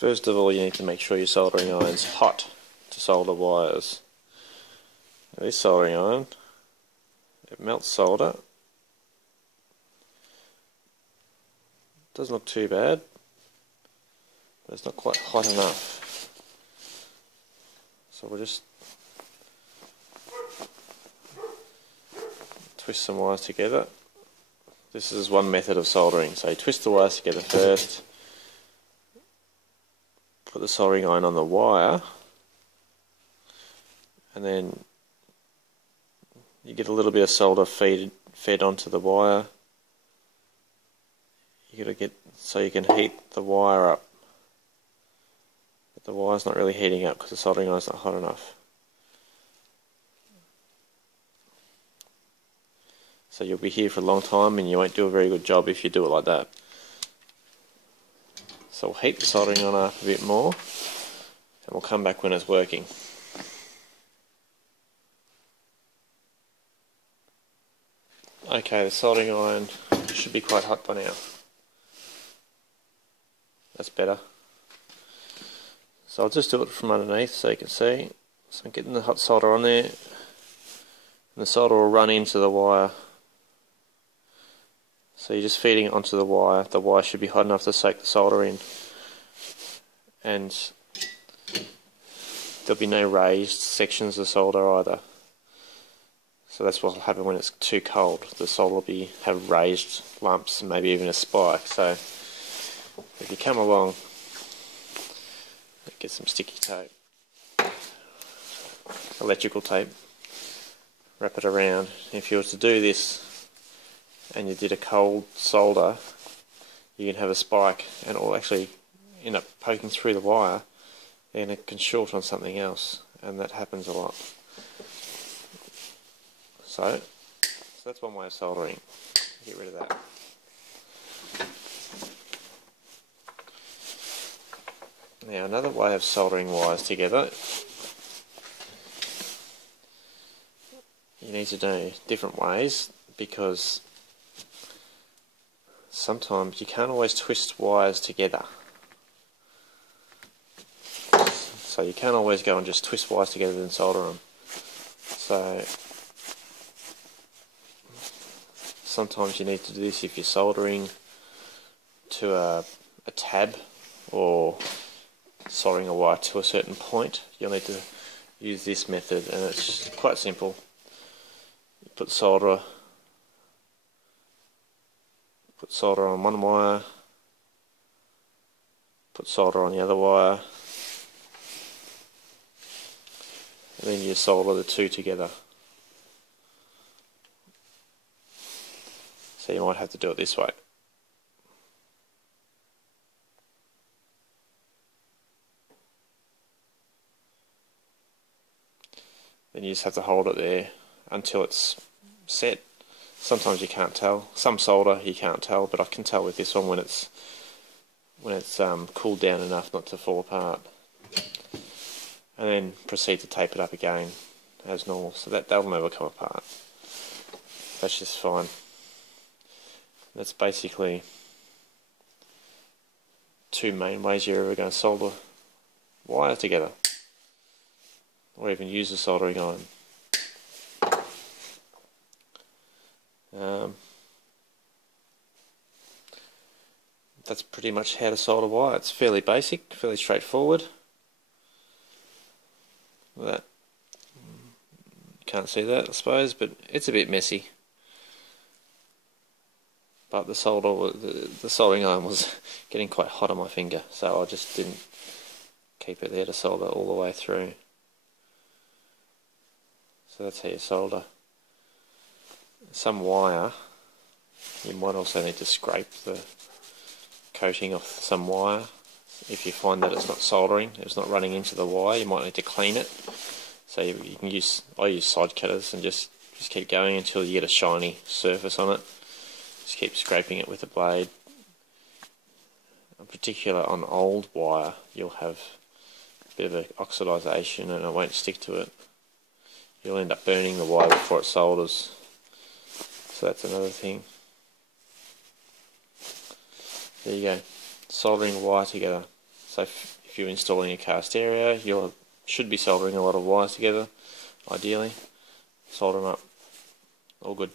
First of all, you need to make sure your soldering iron's hot to solder wires. Now this soldering iron, it melts solder. Doesn't look too bad, but it's not quite hot enough. So we'll just twist some wires together. This is one method of soldering. So you twist the wires together first, put the soldering iron on the wire, and then you get a little bit of solder fed onto the wire. You gotta get so you can heat the wire up, but the wire's not really heating up because the soldering iron's not hot enough. So you'll be here for a long time and you won't do a very good job if you do it like that. So we'll heat the soldering iron up a bit more and we'll come back when it's working. Okay, the soldering iron should be quite hot by now. That's better. So I'll just do it from underneath so you can see. So I'm getting the hot solder on there, and the solder will run into the wire. So you're just feeding it onto the wire. The wire should be hot enough to soak the solder in, and there'll be no raised sections of solder either. So that's what will happen when it's too cold. The solder will have raised lumps and maybe even a spike. So if you come along, get some sticky tape, electrical tape, wrap it around. If you were to do this and you did a cold solder, you can have a spike and it will actually end up poking through the wire and it can short on something else, and that happens a lot. So that's one way of soldering. Get rid of that. Now another way of soldering wires together, you need to do different ways because sometimes you can't always twist wires together. So you can't always go and just twist wires together and solder them. So sometimes you need to do this if you're soldering to a tab or soldering a wire to a certain point. You'll need to use this method, and it's quite simple. You put solder on one wire, put solder on the other wire, and then you solder the two together. So you might have to do it this way. Then you just have to hold it there until it's set. Sometimes you can't tell. Some solder you can't tell, but I can tell with this one when it's cooled down enough not to fall apart. And then proceed to tape it up again as normal, so that'll never come apart. That's just fine. That's basically two main ways you're ever going to solder wire together, or even use a soldering iron. That's pretty much how to solder wire. It's fairly basic, fairly straightforward. That you can't see that, I suppose, but it's a bit messy. But the soldering iron was getting quite hot on my finger, so I just didn't keep it there to solder all the way through. So that's how you solder. Some wire, you might also need to scrape the coating off some wire. If you find that it's not soldering, it's not running into the wire, you might need to clean it. So you can I use side cutters and just keep going until you get a shiny surface on it. Just keep scraping it with a blade. In particular on old wire, you'll have a bit of oxidization and it won't stick to it. You'll end up burning the wire before it solders. So that's another thing. There you go, soldering wire together. So if you're installing a cast area, you should be soldering a lot of wires together, ideally. Solder them up. All good.